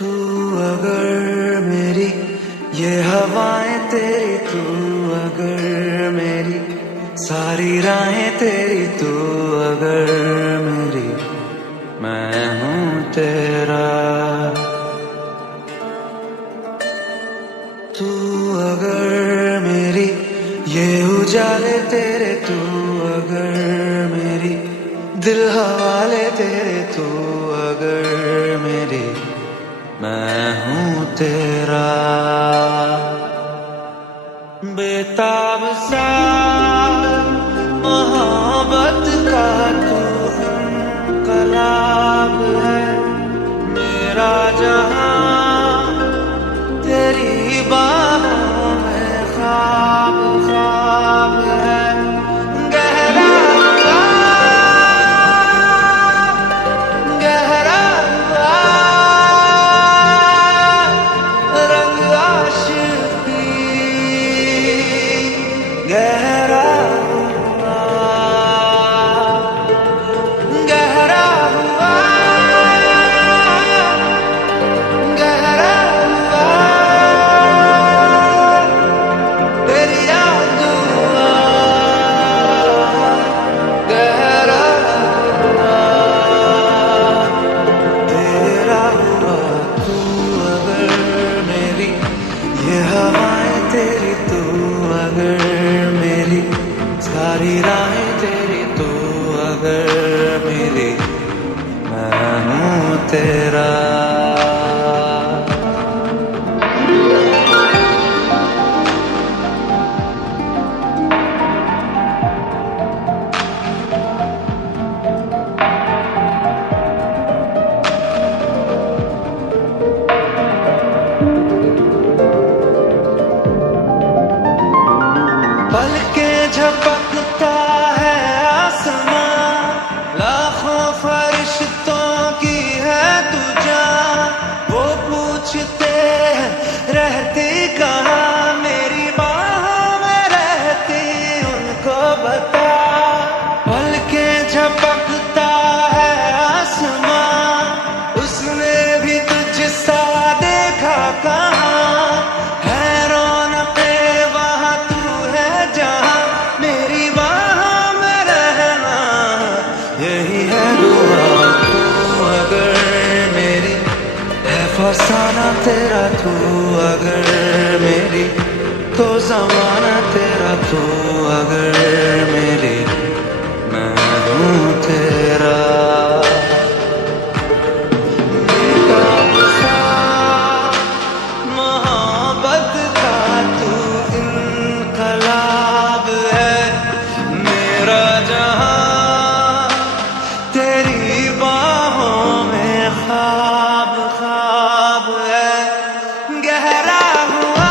तू अगर मेरी ये हवाएं तेरी, तू अगर मेरी सारी राहें तेरी, तू अगर मेरी मैं हूँ तेरा। तू अगर मेरी ये उजाले तेरे, तू अगर मेरी दिल हवाले तेरे, तू अगर मेरी मैं हूँ तेरा। बेताब सा मोहब्बत का तू इनकलाब है, मेरा जहां तेरी बाहों में ख्वाब ख्वाब है। गहरा हुआ, गहरा हुआ रंग आशिकी, गहरा हुआ, गहरा हुआ, गहरा हुआ तेरी याद हुआ, गहरा हुआ तेरा हुआ। तू अगर मेरी ये हवाएं तेरी, तू अगर मेरी सारी राहें तेरी, तू अगर मेरी मैं हूँ तेरा। पलके झपकता है आसमां, लाखों फरिश्तों की है तू जान। वो पूछते हैं रहती कहाँ, मेरी बाहों में रहती उनको बता। पलके झपकता है आसमां, उसने भी तुझसा देखा कहाँ। है रौनके वहाँ तू है जहाँ, मेरी बाहों में रहना यही है दुआ। तू अगर मेरी है फसाना तेरा, तू अगर मेरी तो जमाना तेरा, तू अगर मेरी मैं हूँ तेरा। बेताब सा मोहब्बत का तू इनकलाब है, मेरा जहां तेरी बाहों में ख्वाब ख्वाब है। गहरा हुआ,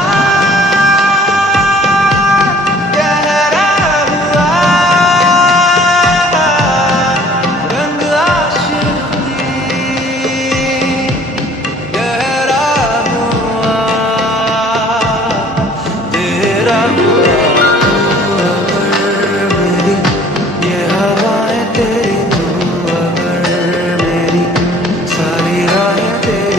गहरा हुआ रंग आशिकी, गहरा हुआ तेरा हुआ। तू अगर मेरी ये हवाएं तेरी, तू अगर मेरी सारी राहें तेरी,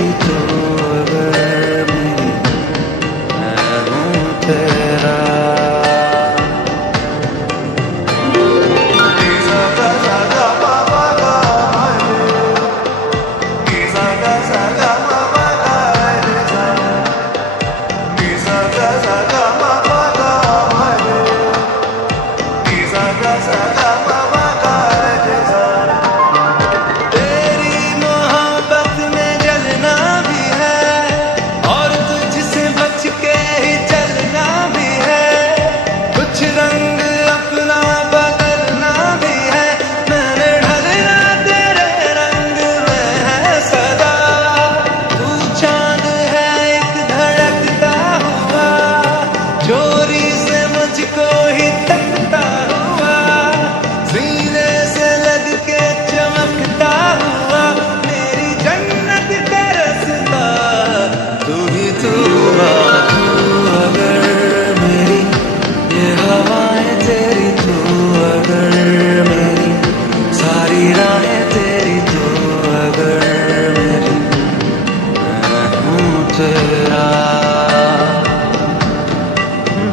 तेरा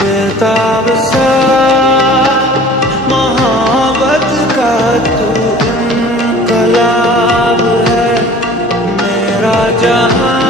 बेताब सा मोहब्बत का तू इनकलाब है मेरा जहां